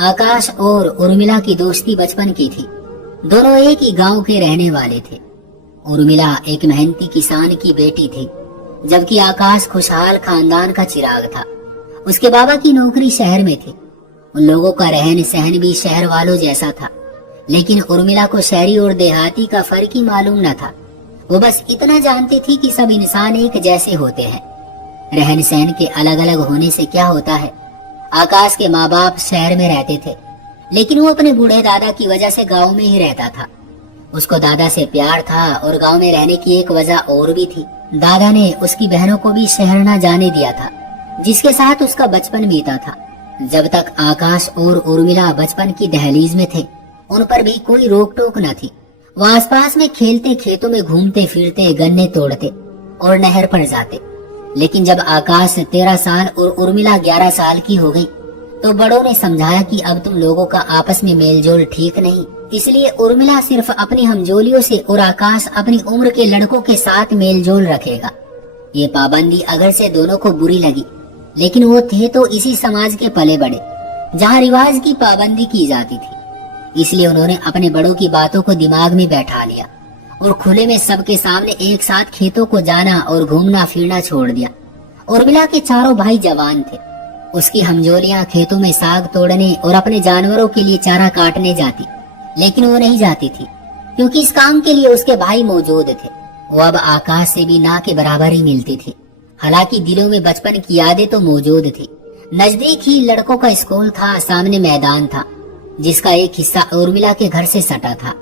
आकाश और उर्मिला की दोस्ती बचपन की थी। दोनों एक ही गांव के रहने वाले थे। उर्मिला एक मेहनती किसान की बेटी थी, जबकि आकाश खुशहाल खानदान का चिराग था। उसके बाबा की नौकरी शहर में थी। उन लोगों का रहन सहन भी शहर वालों जैसा था, लेकिन उर्मिला को शहरी और देहाती का फर्क ही मालूम न था। वो बस इतना जानती थी कि सब इंसान एक जैसे होते हैं। रहन सहन के अलग अलग होने से क्या होता है। आकाश के माँ बाप शहर में रहते थे, लेकिन वो अपने बूढ़े दादा की वजह से गांव में ही रहता था। उसको दादा से प्यार था और गांव में रहने की एक वजह और भी थी। दादा ने उसकी बहनों को भी शहर न जाने दिया था, जिसके साथ उसका बचपन बीता था। जब तक आकाश और उर्मिला बचपन की दहलीज में थे, उन पर भी कोई रोक टोक न थी। वो आसपास में खेलते, खेतों में घूमते फिरते, गन्ने तोड़ते और नहर पर जाते। लेकिन जब आकाश 13 साल और उर्मिला 11 साल की हो गई, तो बड़ों ने समझाया कि अब तुम लोगों का आपस में मेलजोल ठीक नहीं। इसलिए उर्मिला सिर्फ अपनी हमजोलियों से और आकाश अपनी उम्र के लड़कों के साथ मेलजोल रखेगा। ये पाबंदी अगर से दोनों को बुरी लगी, लेकिन वो थे तो इसी समाज के पले बड़े जहाँ रिवाज की पाबंदी की जाती थी। इसलिए उन्होंने अपने बड़ों की बातों को दिमाग में बैठा लिया और खुले में सबके सामने एक साथ खेतों को जाना और घूमना फिरना छोड़ दिया। उर्मिला के चारों भाई जवान थे। उसकी हमजोलियां खेतों में साग तोड़ने और अपने जानवरों के लिए चारा काटने जाती, लेकिन वो नहीं जाती थी, क्योंकि इस काम के लिए उसके भाई मौजूद थे। वो अब आकाश से भी ना के बराबर ही मिलती थी। हालांकि दिलों में बचपन की यादें तो मौजूद थी। नजदीक ही लड़कों का स्कूल था, सामने मैदान था जिसका एक हिस्सा उर्मिला के घर से सटा था।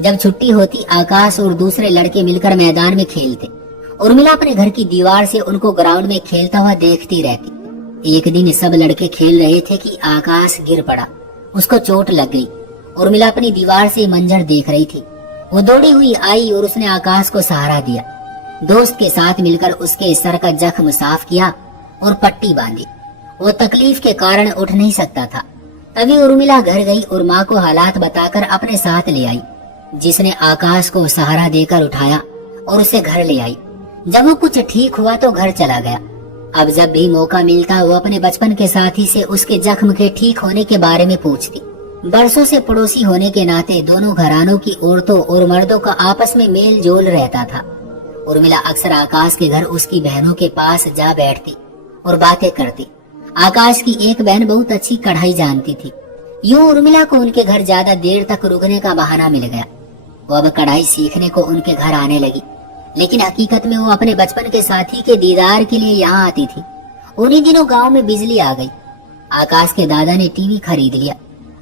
जब छुट्टी होती, आकाश और दूसरे लड़के मिलकर मैदान में खेलते। उर्मिला अपने घर की दीवार से उनको ग्राउंड में खेलता हुआ देखती रहती। एक दिन सब लड़के खेल रहे थे कि आकाश गिर पड़ा। उसको चोट लग गई। उर्मिला अपनी दीवार से मंजर देख रही थी। वो दौड़ी हुई आई और उसने आकाश को सहारा दिया। दोस्त के साथ मिलकर उसके सर का जख्म साफ किया और पट्टी बांधी। वो तकलीफ के कारण उठ नहीं सकता था। तभी उर्मिला घर गई और माँ को हालात बताकर अपने साथ ले आई, जिसने आकाश को सहारा देकर उठाया और उसे घर ले आई। जब वो कुछ ठीक हुआ तो घर चला गया। अब जब भी मौका मिलता, वो अपने बचपन के साथी से उसके जख्म के ठीक होने के बारे में पूछती। बरसों से पड़ोसी होने के नाते दोनों घरानों की औरतों और मर्दों का आपस में मेल जोल रहता था। उर्मिला अक्सर आकाश के घर उसकी बहनों के पास जा बैठती और बातें करती। आकाश की एक बहन बहुत अच्छी कढ़ाई जानती थी। यूं उर्मिला को उनके घर ज्यादा देर तक रुकने का बहाना मिल गया। वो अब कढ़ाई सीखने को उनके घर आने लगी, लेकिन हकीकत में वो अपने बचपन के साथी के दीदार के लिए यहाँ आती थी। उन्हीं दिनों गांव में बिजली आ गई। आकाश के दादा ने टीवी खरीद लिया।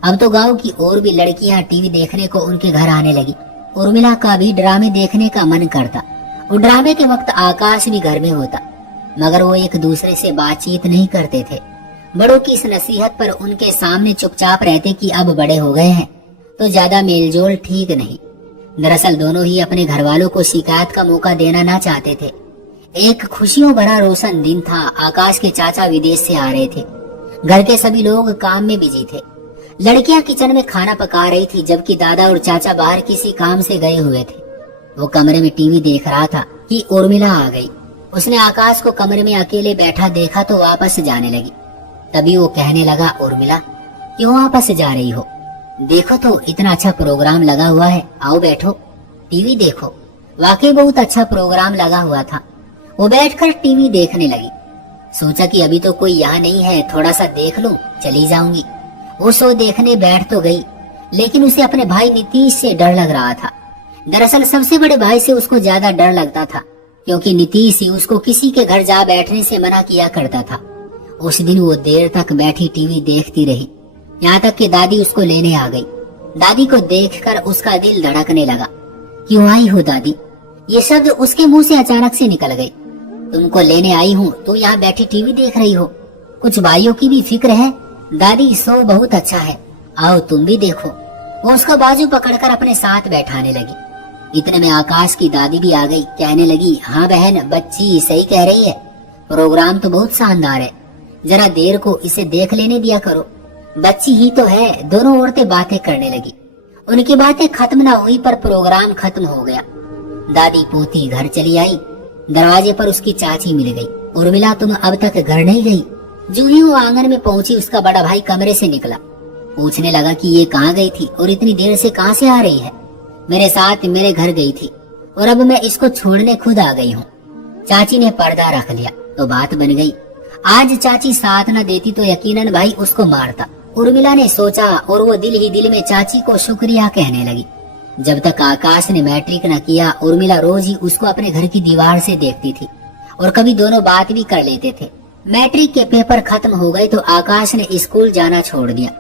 अब तो गांव की और भी लड़कियां टीवी देखने को उनके घर आने लगी। उर्मिला का भी ड्रामे देखने का मन करता। और ड्रामे के वक्त आकाश भी घर में होता, मगर वो एक दूसरे से बातचीत नहीं करते थे। बड़ों की इस नसीहत पर उनके सामने चुपचाप रहते कि अब बड़े हो गए हैं तो ज्यादा मेलजोल ठीक नहीं। दरअसल दोनों ही अपने घर वालों को शिकायत का मौका देना ना चाहते थे। एक खुशियों भरा रोशन दिन था। आकाश के चाचा विदेश से आ रहे थे। घर के सभी लोग काम में बिजी थे। लड़कियां किचन में खाना पका रही थी, जबकि दादा और चाचा बाहर किसी काम से गए हुए थे। वो कमरे में टीवी देख रहा था कि उर्मिला आ गई। उसने आकाश को कमरे में अकेले बैठा देखा तो वापस जाने लगी। तभी वो कहने लगा, उर्मिला क्यों वापस जा रही हो? देखो तो इतना अच्छा प्रोग्राम लगा हुआ है, आओ बैठो टीवी देखो। वाकई बहुत अच्छा प्रोग्राम लगा हुआ था। वो बैठकर टीवी देखने लगी। सोचा कि अभी तो कोई यहाँ नहीं है, थोड़ा सा देख लूं, चली जाऊंगी। वो शो देखने बैठ तो गई, लेकिन उसे अपने भाई नीतीश से डर लग रहा था। दरअसल सबसे बड़े भाई से उसको ज्यादा डर लगता था, क्योंकि नीतीश ही उसको किसी के घर जा बैठने से मना किया करता था। उस दिन वो देर तक बैठी टीवी देखती रही, यहाँ तक कि दादी उसको लेने आ गई। दादी को देखकर उसका दिल धड़कने लगा। क्यों आई हो दादी? ये शब्द उसके मुंह से अचानक से निकल गई। तुमको लेने आई हूँ तो यहाँ बैठी टीवी देख रही हो? कुछ भाइयों की भी फिक्र है? दादी शो बहुत अच्छा है, आओ तुम भी देखो। वो उसका बाजू पकड़कर अपने साथ बैठाने लगी। इतने में आकाश की दादी भी आ गई। कहने लगी, हाँ बहन, बच्ची सही कह रही है, प्रोग्राम तो बहुत शानदार है, जरा देर को इसे देख लेने दिया करो। बच्ची ही तो है। दोनों औरतें बातें करने लगी। उनकी बातें खत्म ना हुई पर प्रोग्राम खत्म हो गया। दादी पोती घर चली आई। दरवाजे पर उसकी चाची मिल गई। उर्मिला, तुम अब तक घर नहीं गई? जूही वो आंगन में पहुंची, उसका बड़ा भाई कमरे से निकला। पूछने लगा कि ये कहाँ गई थी और इतनी देर से कहाँ से आ रही है। मेरे साथ मेरे घर गई थी और अब मैं इसको छोड़ने खुद आ गई हूँ। चाची ने पर्दा रख लिया तो बात बन गई। आज चाची साथ न देती तो यकीनन भाई उसको मारता। उर्मिला ने सोचा और वो दिल ही दिल में चाची को शुक्रिया कहने लगी। जब तक आकाश ने मैट्रिक न किया, उर्मिला रोज ही उसको अपने घर की दीवार से देखती थी और कभी दोनों बात भी कर लेते थे। मैट्रिक के पेपर खत्म हो गए तो आकाश ने स्कूल जाना छोड़ दिया,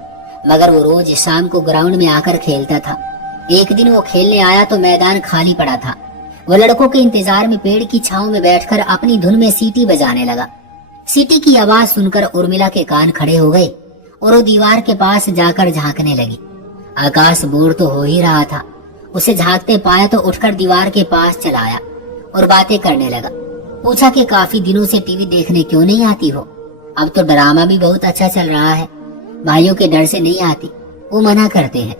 मगर वो रोज शाम को ग्राउंड में आकर खेलता था। एक दिन वो खेलने आया तो मैदान खाली पड़ा था। वो लड़कों के इंतजार में पेड़ की छांव में बैठकर अपनी धुन में सीटी बजाने लगा। सीटी की आवाज सुनकर उर्मिला के कान खड़े हो गए और वो दीवार के पास जाकर झांकने लगी। आकाश बोर तो हो ही रहा था। उसे झांकते पाया तो उठकर दीवार के पास चला आया और बातें करने लगा। पूछा कि काफी दिनों से टीवी देखने क्यों नहीं आती हो? अब तो ड्रामा भी बहुत अच्छा चल रहा है। भाइयों के डर से नहीं आती, वो मना करते हैं।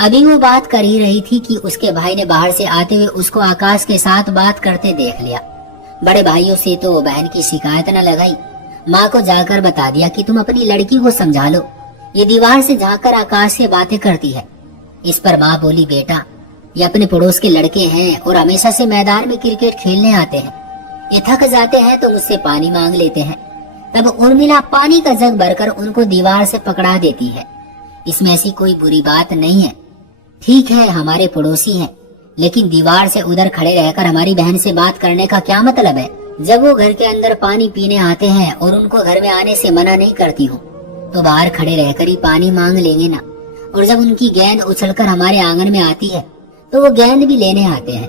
अभी वो बात कर ही रही थी कि उसके भाई ने बाहर से आते हुए उसको आकाश के साथ बात करते देख लिया। बड़े भाइयों से तो बहन की शिकायत न लगाई, माँ को जाकर बता दिया कि तुम अपनी लड़की को समझा लो, ये दीवार से झांककर आकाश से बातें करती है। इस पर माँ बोली, बेटा ये अपने पड़ोस के लड़के हैं और हमेशा से मैदान में क्रिकेट खेलने आते हैं। ये थक जाते हैं तो मुझसे पानी मांग लेते हैं। तब उर्मिला पानी का जग भरकर उनको दीवार से पकड़ा देती है। इसमें ऐसी कोई बुरी बात नहीं है। ठीक है, हमारे पड़ोसी हैं, लेकिन दीवार से उधर खड़े रहकर हमारी बहन से बात करने का क्या मतलब है? जब वो घर के अंदर पानी पीने आते हैं और उनको घर में आने से मना नहीं करती हूँ तो बाहर खड़े रहकर ही पानी मांग लेंगे ना। और जब उनकी गेंद उछलकर हमारे आंगन में आती है तो वो गेंद भी लेने आते हैं।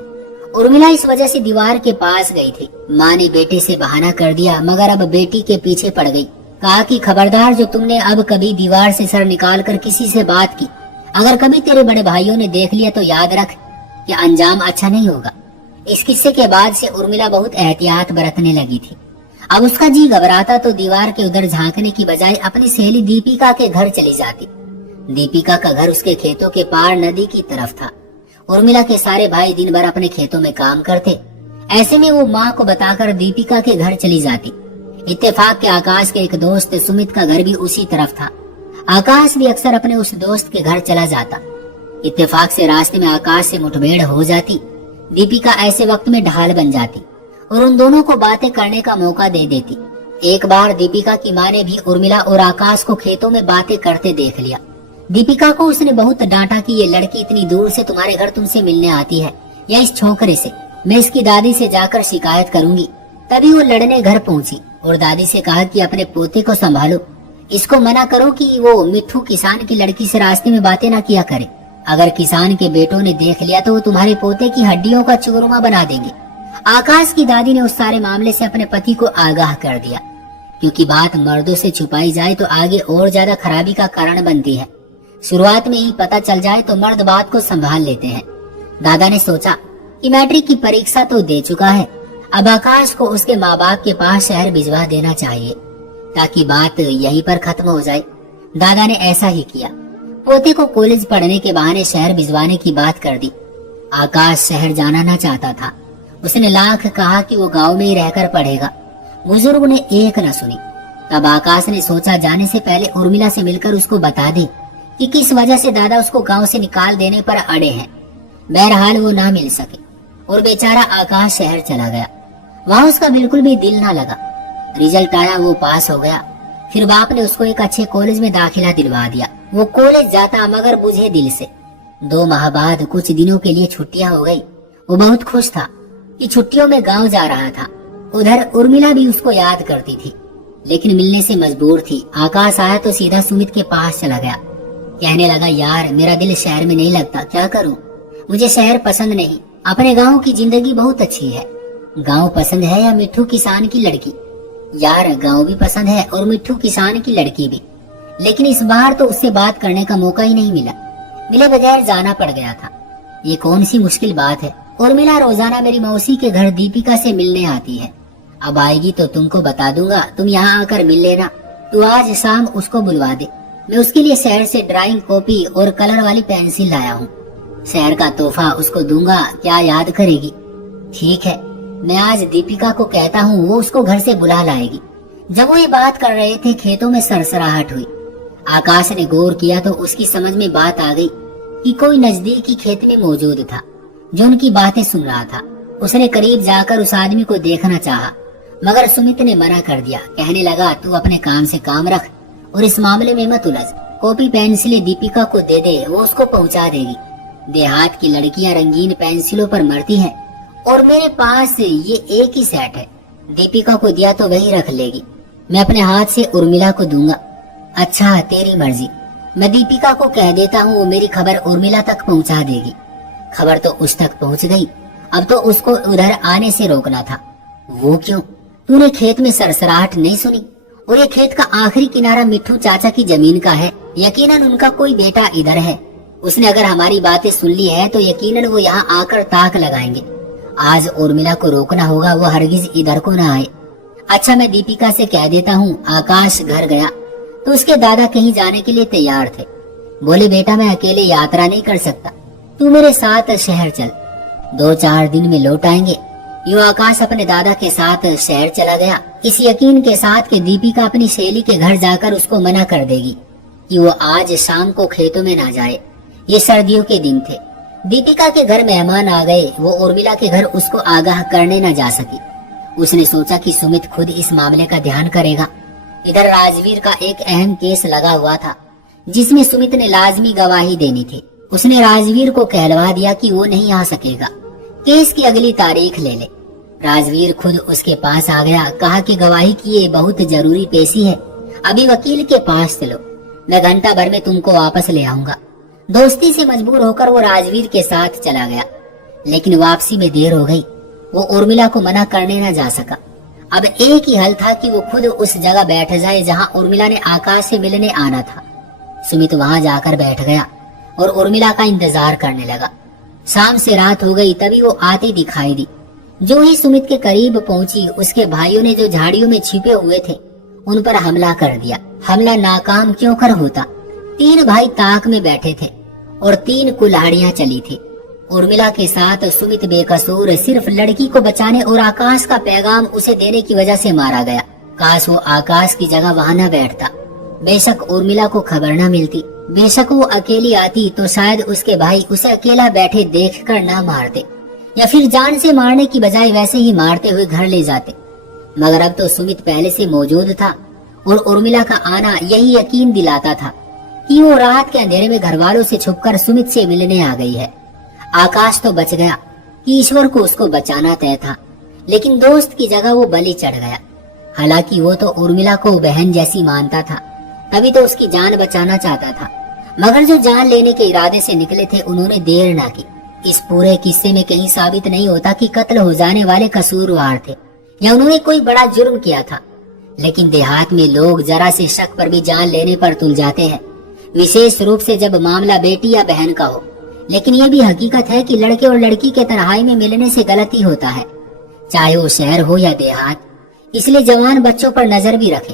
उर्मिला इस वजह से दीवार के पास गई थी। माँ ने बेटे से बहाना कर दिया, मगर अब बेटी के पीछे पड़ गई। कहा कि खबरदार, जो तुमने अब कभी दीवार से सर निकाल कर किसी से बात की, अगर कभी तेरे बड़े भाइयों ने देख लिया तो याद रख कि अंजाम अच्छा नहीं होगा। इस किस्से के बाद से उर्मिला बहुत एहतियात बरतने लगी थी। अब उसका जी घबराता तो दीवार के उधर झांकने की बजाय अपनी सहेली दीपिका के घर चली जाती। दीपिका का घर उसके खेतों के पार नदी की तरफ था। उर्मिला के सारे भाई दिन भर अपने खेतों में काम करते। ऐसे में वो माँ को बताकर दीपिका के घर चली जाती। इत्तेफाक के आकाश के एक दोस्त सुमित का घर भी उसी तरफ था। आकाश भी अक्सर अपने उस दोस्त के घर चला जाता। इत्तेफाक से रास्ते में आकाश से मुठभेड़ हो जाती। दीपिका ऐसे वक्त में ढाल बन जाती और उन दोनों को बातें करने का मौका दे देती। एक बार दीपिका की माँ ने भी उर्मिला और आकाश को खेतों में बातें करते देख लिया। दीपिका को उसने बहुत डांटा कि ये लड़की इतनी दूर से तुम्हारे घर तुमसे मिलने आती है, या इस छोकरे से, मैं इसकी दादी से जाकर शिकायत करूंगी। तभी वो लड़ने घर पहुंची और दादी से कहा कि अपने पोते को संभालो, इसको मना करो कि वो मिट्ठू किसान की लड़की से रास्ते में बातें ना किया करे। अगर किसान के बेटों ने देख लिया तो वो तुम्हारे पोते की हड्डियों का चूरमा बना देंगे। आकाश की दादी ने उस सारे मामले से अपने पति को आगाह कर दिया, क्योंकि बात मर्दों से छुपाई जाए तो आगे और ज्यादा खराबी का कारण बनती है। शुरुआत में ही पता चल जाए तो मर्द बात को संभाल लेते हैं। दादा ने सोचा कि मैट्रिक की परीक्षा तो दे चुका है, अब आकाश को उसके माँ बाप के पास शहर भिजवा देना चाहिए ताकि बात यहीं पर खत्म हो जाए। दादा ने ऐसा ही किया। पोते को कॉलेज पढ़ने के बहाने शहर भिजवाने की बात कर दी। आकाश शहर जाना न चाहता था। उसने लाख कहा कि वो गांव में ही रहकर पढ़ेगा। बुजुर्ग ने एक न सुनी। तब आकाश ने सोचा जाने से पहले उर्मिला से मिलकर उसको बता दे कि किस वजह से दादा उसको गांव से निकाल देने पर अड़े हैं। बहरहाल वो ना मिल सके और बेचारा आकाश शहर चला गया। वहाँ उसका बिल्कुल भी दिल ना लगा। रिजल्ट आया, वो पास हो गया। फिर बाप ने उसको एक अच्छे कॉलेज में दाखिला दिलवा दिया। वो कॉलेज जाता मगर बुझे दिल से। 2 माह बाद कुछ दिनों के लिए छुट्टियां हो गई। वो बहुत खुश था कि छुट्टियों में गांव जा रहा था। उधर उर्मिला भी उसको याद करती थी, लेकिन मिलने से मजबूर थी। आकाश आया तो सीधा सुमित के पास चला गया। कहने लगा, यार मेरा दिल शहर में नहीं लगता, क्या करूं? मुझे शहर पसंद नहीं, अपने गांव की जिंदगी बहुत अच्छी है। गांव पसंद है या मिट्ठू किसान की लड़की? यार गांव भी पसंद है और मिट्ठू किसान की लड़की भी, लेकिन इस बार तो उससे बात करने का मौका ही नहीं मिला। मिले बगैर जाना पड़ गया था। ये कौन सी मुश्किल बात है। उर्मिला रोजाना मेरी मौसी के घर दीपिका से मिलने आती है। अब आएगी तो तुमको बता दूंगा, तुम यहाँ आकर मिल लेना। तू आज शाम उसको बुलवा दे। मैं उसके लिए शहर से ड्राइंग कॉपी और कलर वाली पेंसिल लाया हूँ। शहर का तोहफा उसको दूंगा, क्या याद करेगी? ठीक है, मैं आज दीपिका को कहता हूँ, वो उसको घर से बुला लाएगी। जब वो ये बात कर रहे थे खेतों में सरसराहट हुई। आकाश ने गौर किया तो उसकी समझ में बात आ गई कि कोई नजदीकी खेत में मौजूद था जो उनकी बातें सुन रहा था। उसने करीब जाकर उस आदमी को देखना चाहा, मगर सुमित ने मना कर दिया। कहने लगा, तू अपने काम से काम रख और इस मामले में मत उलझ। कॉपी पेंसिलें दीपिका को दे दे, वो उसको पहुंचा देगी। देहात की लड़कियां रंगीन पेंसिलों पर मरती हैं और मेरे पास ये एक ही सेट है। दीपिका को दिया तो वही रख लेगी, मैं अपने हाथ से उर्मिला को दूंगा। अच्छा, तेरी मर्जी। मैं दीपिका को कह देता हूँ, वो मेरी खबर उर्मिला तक पहुँचा देगी। खबर तो उस तक पहुँच गई, अब तो उसको उधर आने से रोकना था। वो क्यों? तूने खेत में सरसराहट नहीं सुनी? और ये खेत का आखिरी किनारा मिट्ठू चाचा की जमीन का है। यकीनन उनका कोई बेटा इधर है। उसने अगर हमारी बातें सुन ली है तो यकीनन वो यहाँ आकर ताक लगाएंगे। आज उर्मिला को रोकना होगा, वो हरगिज इधर को ना आए। अच्छा, मैं दीपिका से कह देता हूँ। आकाश घर गया तो उसके दादा कहीं जाने के लिए तैयार थे। बोले, बेटा मैं अकेले यात्रा नहीं कर सकता, तू मेरे साथ शहर चल, 2-4 दिन में लौट आएंगे। यूं आकाश अपने दादा के साथ शहर चला गया, इस यकीन के साथ कि दीपिका अपनी सहेली के घर जाकर उसको मना कर देगी कि वो आज शाम को खेतों में ना जाए। ये सर्दियों के दिन थे, दीपिका के घर मेहमान आ गए। वो उर्मिला के घर उसको आगाह करने न जा सकी। उसने सोचा कि सुमित खुद इस मामले का ध्यान करेगा। इधर राजवीर का एक अहम केस लगा हुआ था जिसमें सुमित ने लाजमी गवाही देनी थी। उसने राजवीर को कहलवा दिया कि वो नहीं आ सकेगा, केस की अगली तारीख ले ले। राजवीर खुद उसके पास आ गया, कहा कि गवाही की ये बहुत जरूरी पेशी है, अभी वकील के पास चलो, मैं घंटा भर में तुमको वापस ले आऊंगा। दोस्ती से मजबूर होकर वो राजवीर के साथ चला गया, लेकिन वापसी में देर हो गई। वो उर्मिला को मना करने न जा सका। अब एक ही हल था कि वो खुद उस जगह बैठ जाए जहां उर्मिला ने आकाश से मिलने आना था। सुमित वहां जाकर बैठ गया और उर्मिला का इंतजार करने लगा। शाम से रात हो गई, तभी वो आती दिखाई दी। जो ही सुमित के करीब पहुंची, उसके भाइयों ने जो झाड़ियों में छिपे हुए थे उन पर हमला कर दिया। हमला नाकाम क्यों कर होता? 3 भाई ताक में बैठे थे और 3 कुल्हाड़ियां चली थी। उर्मिला के साथ सुमित बेकसूर सिर्फ लड़की को बचाने और आकाश का पैगाम उसे देने की वजह से मारा गया। काश वो आकाश की जगह वहां न बैठता। बेशक उर्मिला को खबर न मिलती, बेशक वो अकेली आती तो शायद उसके भाई उसे अकेला बैठे देखकर न मारते, या फिर जान से मारने की बजाय वैसे ही मारते हुए घर ले जाते। मगर अब तो सुमित पहले से मौजूद था और उर्मिला का आना यही यकीन दिलाता था कि वो रात के अंधेरे में घर वालों से छुपकर सुमित से मिलने आ गई है। आकाश तो बच गया, ईश्वर को उसको बचाना तय था, लेकिन दोस्त की जगह वो बलि चढ़ गया। हालांकि वो तो उर्मिला को बहन जैसी मानता था, तभी तो उसकी जान बचाना चाहता था। मगर जो जान लेने के इरादे से निकले थे उन्होंने देर ना की। इस पूरे किस्से में कहीं साबित नहीं होता कि कत्ल हो जाने वाले कसूरवार थे या उन्होंने कोई बड़ा जुर्म किया था, लेकिन देहात में लोग जरा से शक पर भी जान लेने पर तुल जाते हैं, विशेष रूप से जब मामला बेटी या बहन का हो। लेकिन ये भी हकीकत है कि लड़के और लड़की के तन्हाई में मिलने से गलती होता है, चाहे वो शहर हो या देहात। इसलिए जवान बच्चों पर नजर भी रखें,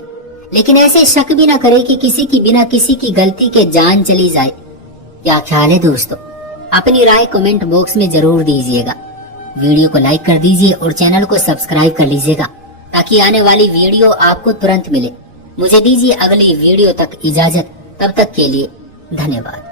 लेकिन ऐसे शक भी ना करें कि किसी की बिना किसी की गलती के जान चली जाए। क्या ख्याल है दोस्तों? अपनी राय कमेंट बॉक्स में जरूर दीजिएगा। वीडियो को लाइक कर दीजिए और चैनल को सब्सक्राइब कर लीजिएगा ताकि आने वाली वीडियो आपको तुरंत मिले। मुझे दीजिए अगली वीडियो तक इजाजत, तब तक के लिए धन्यवाद।